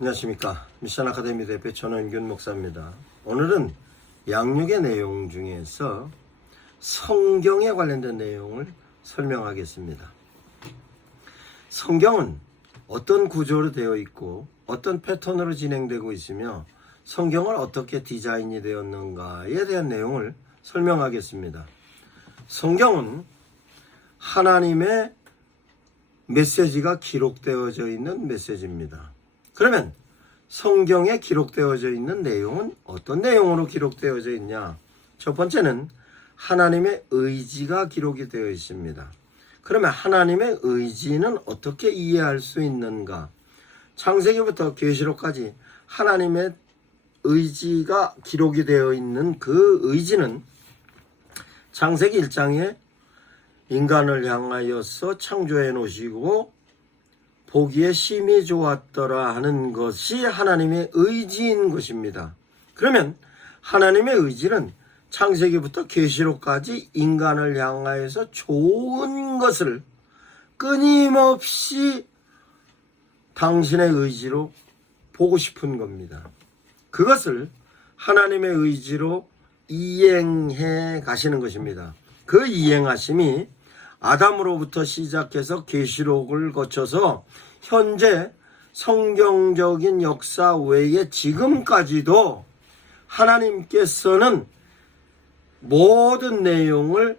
안녕하십니까. 미션 아카데미 대표 전원균 목사입니다. 오늘은 양육의 내용 중에서 성경에 관련된 내용을 설명하겠습니다. 성경은 어떤 구조로 되어 있고 어떤 패턴으로 진행되고 있으며 성경을 어떻게 디자인이 되었는가에 대한 내용을 설명하겠습니다. 성경은 하나님의 메시지가 기록되어져 있는 메시지입니다. 그러면 성경에 기록되어져 있는 내용은 어떤 내용으로 기록되어져 있냐? 첫 번째는 하나님의 의지가 기록이 되어 있습니다. 그러면 하나님의 의지는 어떻게 이해할 수 있는가? 창세기부터 계시록까지 하나님의 의지가 기록이 되어 있는 그 의지는 창세기 1장에 인간을 향하여서 창조해 놓으시고 보기에 심히 좋았더라 하는 것이 하나님의 의지인 것입니다. 그러면 하나님의 의지는 창세기부터 계시록까지 인간을 향하여서 좋은 것을 끊임없이 당신의 의지로 보고 싶은 겁니다. 그것을 하나님의 의지로 이행해 가시는 것입니다. 그 이행하심이 아담으로부터 시작해서 계시록을 거쳐서 현재 성경적인 역사 외에 지금까지도 하나님께서는 모든 내용을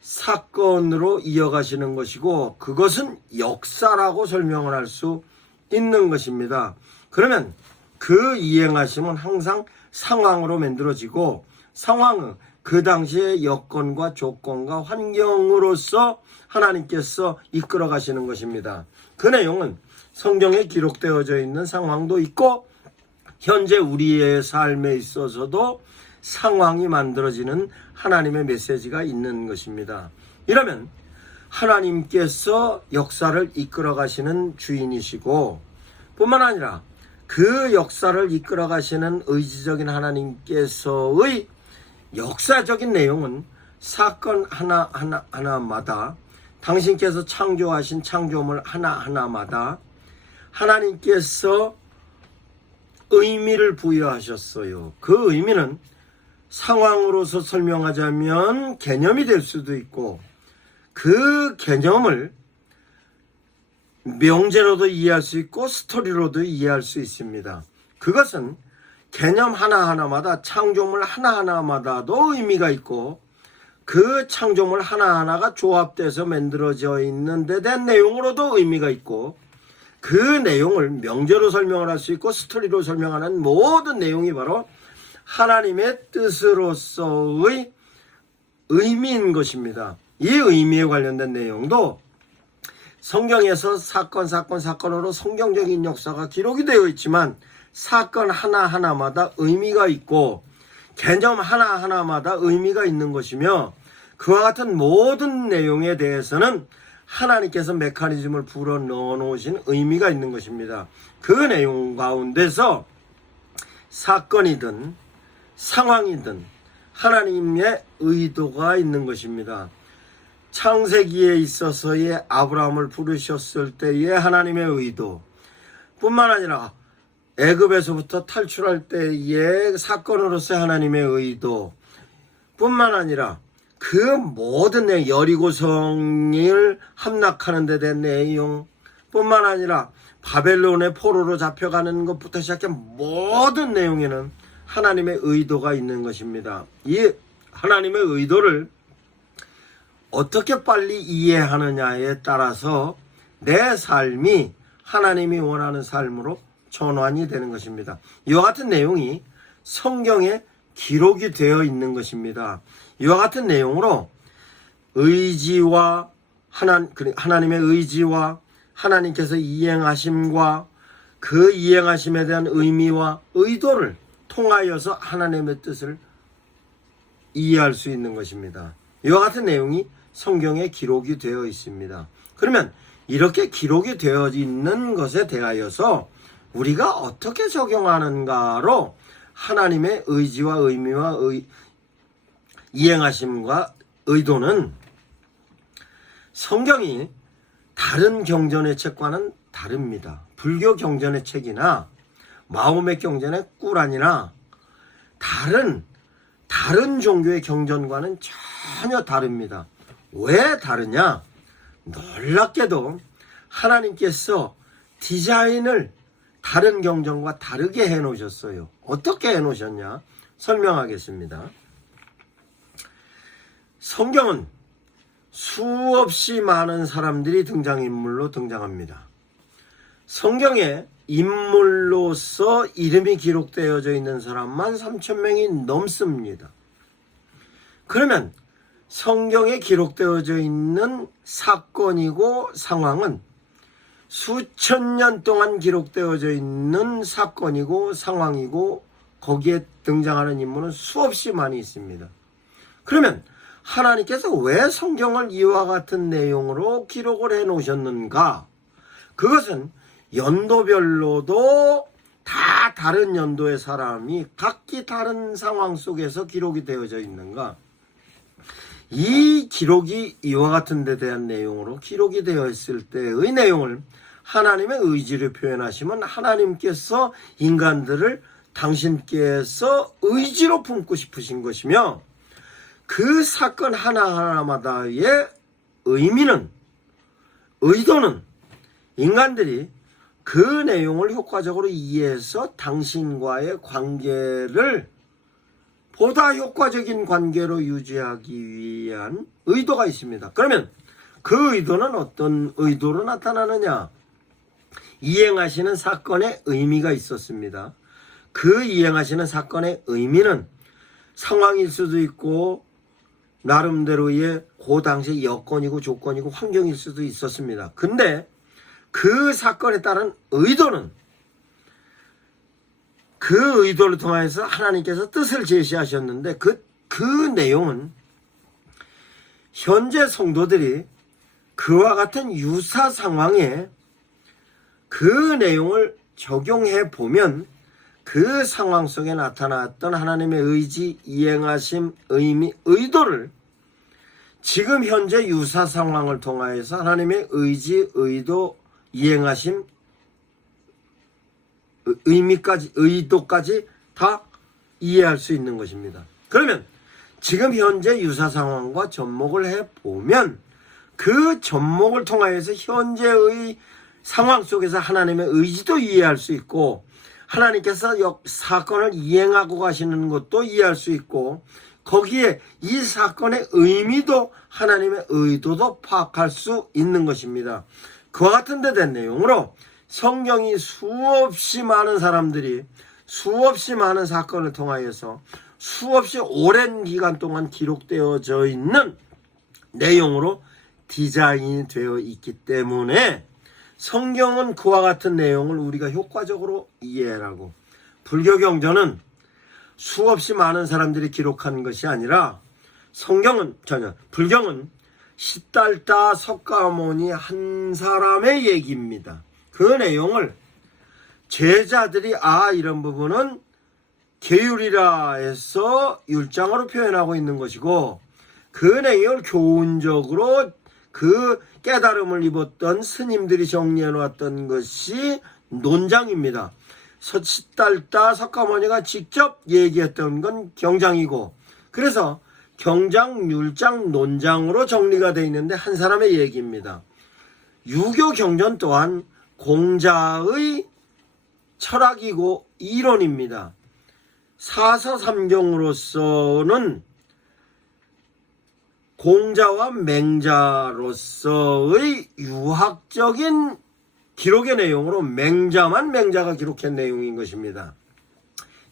사건으로 이어가시는 것이고 그것은 역사라고 설명을 할 수 있는 것입니다. 그러면 그 이행하심은 항상 상황으로 만들어지고 상황은 그 당시의 여건과 조건과 환경으로서 하나님께서 이끌어 가시는 것입니다. 그 내용은 성경에 기록되어져 있는 상황도 있고 현재 우리의 삶에 있어서도 상황이 만들어지는 하나님의 메시지가 있는 것입니다. 이러면 하나님께서 역사를 이끌어 가시는 주인이시고 뿐만 아니라 그 역사를 이끌어 가시는 의지적인 하나님께서의 역사적인 내용은 사건 하나마다 당신께서 창조하신 창조물 하나하나마다 하나님께서 의미를 부여하셨어요. 그 의미는 상황으로서 설명하자면 개념이 될 수도 있고 그 개념을 명제로도 이해할 수 있고 스토리로도 이해할 수 있습니다. 그것은 개념 하나하나마다 창조물 하나하나마다도 의미가 있고 그 창조물 하나하나가 조합돼서 만들어져 있는 데 대한 내용으로도 의미가 있고 그 내용을 명제로 설명을 할 수 있고 스토리로 설명하는 모든 내용이 바로 하나님의 뜻으로서의 의미인 것입니다. 이 의미에 관련된 내용도 성경에서 사건으로 성경적인 역사가 기록이 되어 있지만 사건 하나하나마다 의미가 있고 개념 하나하나마다 의미가 있는 것이며 그와 같은 모든 내용에 대해서는 하나님께서 메커니즘을 불어 넣어 놓으신 의미가 있는 것입니다. 그 내용 가운데서 사건이든 상황이든 하나님의 의도가 있는 것입니다. 창세기에 있어서의 아브라함을 부르셨을 때의 하나님의 의도 뿐만 아니라 애굽에서부터 탈출할 때의 사건으로서의 하나님의 의도 뿐만 아니라 그 모든 내용, 여리고성을 함락하는 데 대한 내용 뿐만 아니라 바벨론의 포로로 잡혀가는 것부터 시작해 모든 내용에는 하나님의 의도가 있는 것입니다. 이 하나님의 의도를 어떻게 빨리 이해하느냐에 따라서 내 삶이 하나님이 원하는 삶으로 전환이 되는 것입니다. 이와 같은 내용이 성경에 기록이 되어 있는 것입니다. 이와 같은 내용으로 의지와 하나님의 의지와 하나님께서 이행하심과 그 이행하심에 대한 의미와 의도를 통하여서 하나님의 뜻을 이해할 수 있는 것입니다. 이와 같은 내용이 성경에 기록이 되어 있습니다. 그러면 이렇게 기록이 되어 있는 것에 대하여서 우리가 어떻게 적용하는가로 하나님의 의지와 의미와 이행하심과 의도는 성경이 다른 경전의 책과는 다릅니다. 불교 경전의 책이나 마호멧 경전의 꾸란이나 다른 종교의 경전과는 전혀 다릅니다. 왜 다르냐? 놀랍게도 하나님께서 디자인을 다른 경전과 다르게 해놓으셨어요. 어떻게 해놓으셨냐? 설명하겠습니다. 성경은 수없이 많은 사람들이 등장인물로 등장합니다. 성경에 인물로서 이름이 기록되어져 있는 사람만 3,000명이 넘습니다. 그러면 성경에 기록되어져 있는 사건이고 상황은 수천 년 동안 기록되어져 있는 사건이고 상황이고 거기에 등장하는 인물은 수없이 많이 있습니다. 그러면 하나님께서 왜 성경을 이와 같은 내용으로 기록을 해 놓으셨는가? 그것은 연도별로도 다 다른 연도의 사람이 각기 다른 상황 속에서 기록이 되어져 있는가? 이 기록이 이와 같은 데 대한 내용으로 기록이 되어 있을 때의 내용을 하나님의 의지를 표현하시면 하나님께서 인간들을 당신께서 의지로 품고 싶으신 것이며 그 사건 하나하나마다의 의도는 인간들이 그 내용을 효과적으로 이해해서 당신과의 관계를 보다 효과적인 관계로 유지하기 위한 의도가 있습니다. 그러면 그 의도는 어떤 의도로 나타나느냐? 이행하시는 사건의 의미가 있었습니다. 그 이행하시는 사건의 의미는 상황일 수도 있고 나름대로의 그 당시 여건이고 조건이고 환경일 수도 있었습니다. 근데 그 사건에 따른 의도는 그 의도를 통해서 하나님께서 뜻을 제시하셨는데 그 내용은 현재 성도들이 그와 같은 유사 상황에 그 내용을 적용해 보면 그 상황 속에 나타났던 하나님의 의지, 이행하심, 의미, 의도를 지금 현재 유사 상황을 통하여서 하나님의 의지, 의도, 이행하심, 의미까지, 의도까지 다 이해할 수 있는 것입니다. 그러면 지금 현재 유사 상황과 접목을 해보면 그 접목을 통하여서 현재의 상황 속에서 하나님의 의지도 이해할 수 있고 하나님께서 사건을 이행하고 가시는 것도 이해할 수 있고 거기에 이 사건의 의미도 하나님의 의도도 파악할 수 있는 것입니다. 그와 같은 데 된 내용으로 성경이 수없이 많은 사람들이 수없이 많은 사건을 통하여서 수없이 오랜 기간 동안 기록되어져 있는 내용으로 디자인이 되어 있기 때문에 성경은 그와 같은 내용을 우리가 효과적으로 이해하라고. 불교 경전은 수없이 많은 사람들이 기록한 것이 아니라 불경은 시달타 석가모니 한 사람의 얘기입니다. 그 내용을 제자들이 이런 부분은 계율이라 해서 율장으로 표현하고 있는 것이고 그 내용을 교훈적으로 그 깨달음을 입었던 스님들이 정리해 놓았던 것이 논장입니다. 시달타 석가모니가 직접 얘기했던 건 경장이고 그래서 경장, 율장, 논장으로 정리가 되어 있는데 한 사람의 얘기입니다. 유교 경전 또한 공자의 철학이고 이론입니다. 사서삼경으로서는 공자와 맹자로서의 유학적인 기록의 내용으로 맹자가 기록한 내용인 것입니다.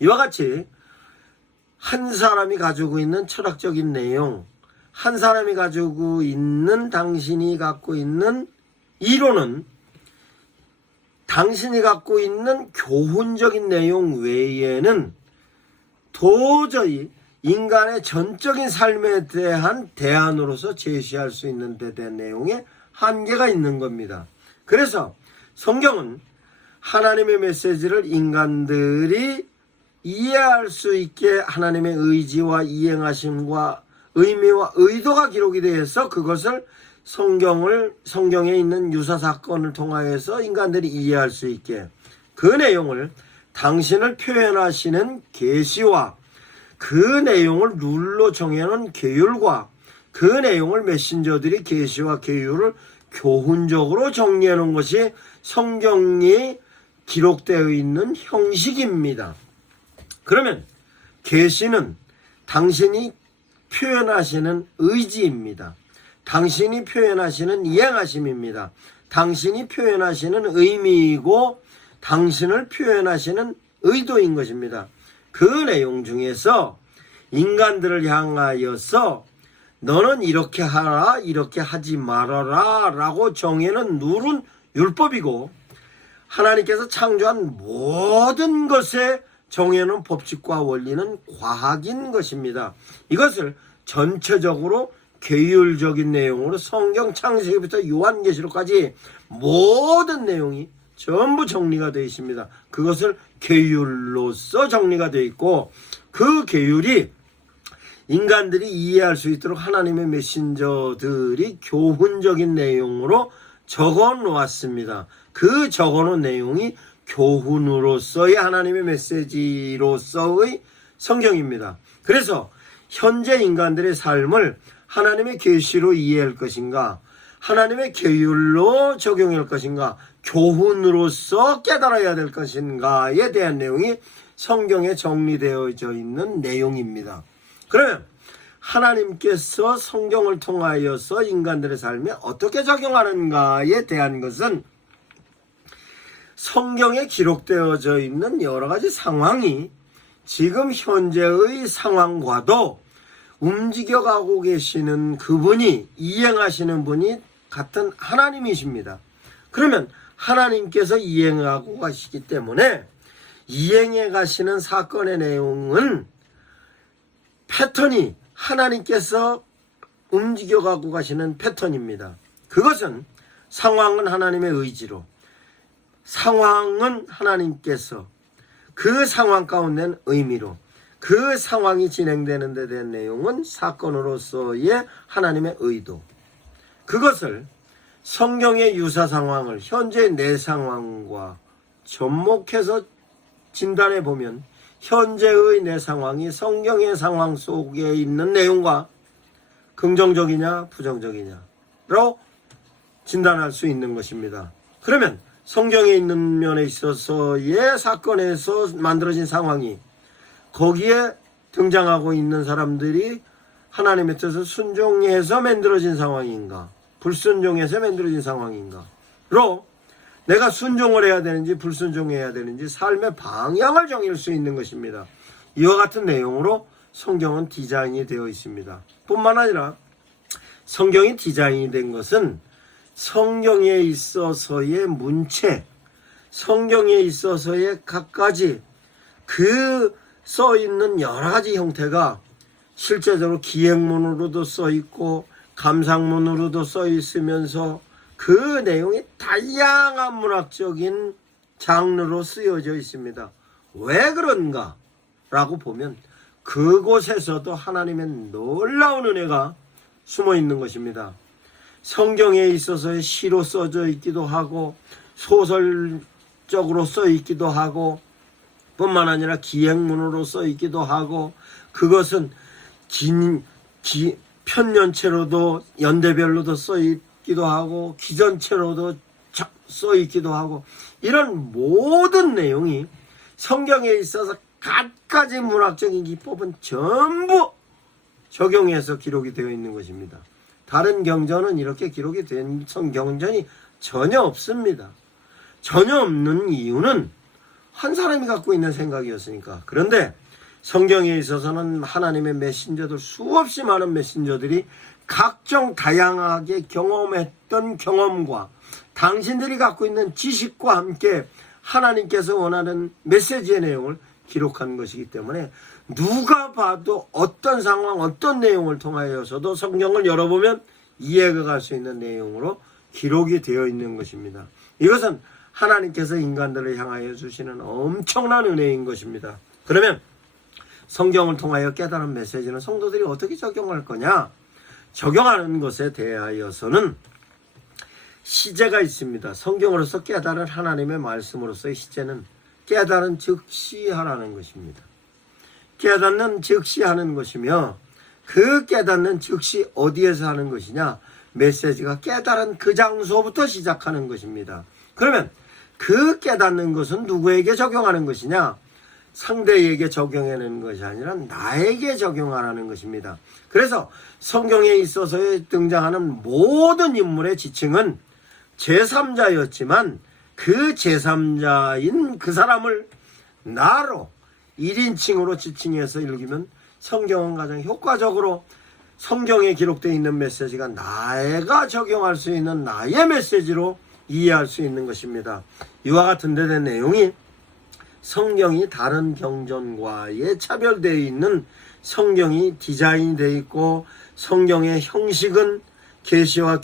이와 같이 한 사람이 가지고 있는 철학적인 내용, 한 사람이 가지고 있는 당신이 갖고 있는 이론은 당신이 갖고 있는 교훈적인 내용 외에는 도저히 인간의 전적인 삶에 대한 대안으로서 제시할 수 있는 데 대한 내용에 한계가 있는 겁니다. 그래서 성경은 하나님의 메시지를 인간들이 이해할 수 있게 하나님의 의지와 이행하심과 의미와 의도가 기록이 되어서 그것을 성경에 있는 유사 사건을 통하여서 인간들이 이해할 수 있게 그 내용을 당신을 표현하시는 계시와 그 내용을 룰로 정해놓은 계율과 그 내용을 메신저들이 계시와 계율을 교훈적으로 정리해 놓은 것이 성경이 기록되어 있는 형식입니다. 그러면 계시는 당신이 표현하시는 의지입니다. 당신이 표현하시는 이행하심입니다. 당신이 표현하시는 의미이고 당신을 표현하시는 의도인 것입니다. 그 내용 중에서 인간들을 향하여서 너는 이렇게 하라, 이렇게 하지 말아라 라고 정해놓은 룰은 율법이고 하나님께서 창조한 모든 것에 정해놓은 법칙과 원리는 과학인 것입니다. 이것을 전체적으로 계율적인 내용으로 성경 창세기부터 요한계시록까지 모든 내용이 전부 정리가 되어 있습니다. 그것을 계율로서 정리가 되어 있고 그 계율이 인간들이 이해할 수 있도록 하나님의 메신저들이 교훈적인 내용으로 적어 놓았습니다. 그 적어 놓은 내용이 교훈으로서의 하나님의 메시지로서의 성경입니다. 그래서 현재 인간들의 삶을 하나님의 계시로 이해할 것인가, 하나님의 계율로 적용할 것인가, 교훈으로서 깨달아야 될 것인가에 대한 내용이 성경에 정리되어져 있는 내용입니다. 그러면 하나님께서 성경을 통하여서 인간들의 삶에 어떻게 적용하는가에 대한 것은 성경에 기록되어져 있는 여러 가지 상황이 지금 현재의 상황과도 움직여가고 계시는 그분이, 이행하시는 분이 같은 하나님이십니다. 그러면 하나님께서 이행하고 가시기 때문에 이행해 가시는 사건의 내용은 패턴이 하나님께서 움직여가고 가시는 패턴입니다. 그것은 상황은 하나님의 의지로, 상황은 하나님께서 그 상황 가운데는 의미로, 그 상황이 진행되는 데 대한 내용은 사건으로서의 하나님의 의도. 그것을 성경의 유사 상황을 현재 내 상황과 접목해서 진단해 보면 현재의 내 상황이 성경의 상황 속에 있는 내용과 긍정적이냐 부정적이냐로 진단할 수 있는 것입니다. 그러면 성경에 있는 면에 있어서의 사건에서 만들어진 상황이 거기에 등장하고 있는 사람들이 하나님의 뜻을 순종해서 만들어진 상황인가, 불순종해서 만들어진 상황인가로 내가 순종을 해야 되는지 불순종해야 되는지 삶의 방향을 정할 수 있는 것입니다. 이와 같은 내용으로 성경은 디자인이 되어 있습니다. 뿐만 아니라 성경이 디자인이 된 것은 성경에 있어서의 문체, 성경에 있어서의 각가지 그 써있는 여러 가지 형태가 실제적으로 기행문으로도 써있고 감상문으로도 써있으면서 그 내용이 다양한 문학적인 장르로 쓰여져 있습니다. 왜 그런가? 라고 보면 그곳에서도 하나님의 놀라운 은혜가 숨어 있는 것입니다. 성경에 있어서의 시로 써져 있기도 하고 소설적으로 써 있기도 하고 뿐만 아니라 기행문으로 써 있기도 하고 그것은 편년체로도 연대별로도 써 있기도 하고 기전체로도 써 있기도 하고 이런 모든 내용이 성경에 있어서 갖가지 문학적인 기법은 전부 적용해서 기록이 되어 있는 것입니다. 다른 경전은 이렇게 기록이 된 성경전이 전혀 없습니다. 전혀 없는 이유는 한 사람이 갖고 있는 생각이었으니까. 그런데 성경에 있어서는 하나님의 메신저들, 수없이 많은 메신저들이 각종 다양하게 경험했던 경험과 당신들이 갖고 있는 지식과 함께 하나님께서 원하는 메시지의 내용을 기록한 것이기 때문에 누가 봐도 어떤 상황, 어떤 내용을 통하여서도 성경을 열어보면 이해가 갈 수 있는 내용으로 기록이 되어 있는 것입니다. 이것은 하나님께서 인간들을 향하여 주시는 엄청난 은혜인 것입니다. 그러면 성경을 통하여 깨달은 메시지는 성도들이 어떻게 적용할 거냐? 적용하는 것에 대하여서는 시제가 있습니다. 성경으로서 깨달은 하나님의 말씀으로서의 시제는 깨달은 즉시 하라는 것입니다. 깨닫는 즉시 하는 것이며 그 깨닫는 즉시 어디에서 하는 것이냐? 메시지가 깨달은 그 장소부터 시작하는 것입니다. 그러면 그 깨닫는 것은 누구에게 적용하는 것이냐? 상대에게 적용하는 것이 아니라 나에게 적용하라는 것입니다. 그래서 성경에 있어서 등장하는 모든 인물의 지칭은 제3자였지만 그 제3자인 그 사람을 나로 1인칭으로 지칭해서 읽으면 성경은 가장 효과적으로 성경에 기록되어 있는 메시지가 내가 적용할 수 있는 나의 메시지로 이해할 수 있는 것입니다. 이와 같은 데 된 내용이 성경이 다른 경전과의 차별되어 있는 성경이 디자인되어 있고 성경의 형식은 계시와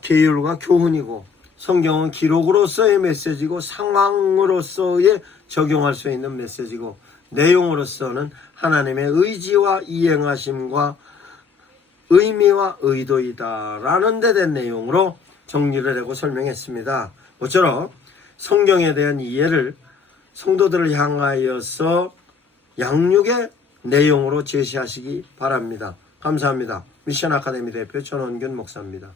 교율과 교훈이고 성경은 기록으로서의 메시지고 상황으로서의 적용할 수 있는 메시지고 내용으로서는 하나님의 의지와 이행하심과 의미와 의도이다 라는 데 된 내용으로 정리를 하고 설명했습니다. 모쪼록 성경에 대한 이해를 성도들을 향하여서 양육의 내용으로 제시하시기 바랍니다. 감사합니다. 미션 아카데미 대표 전원균 목사입니다.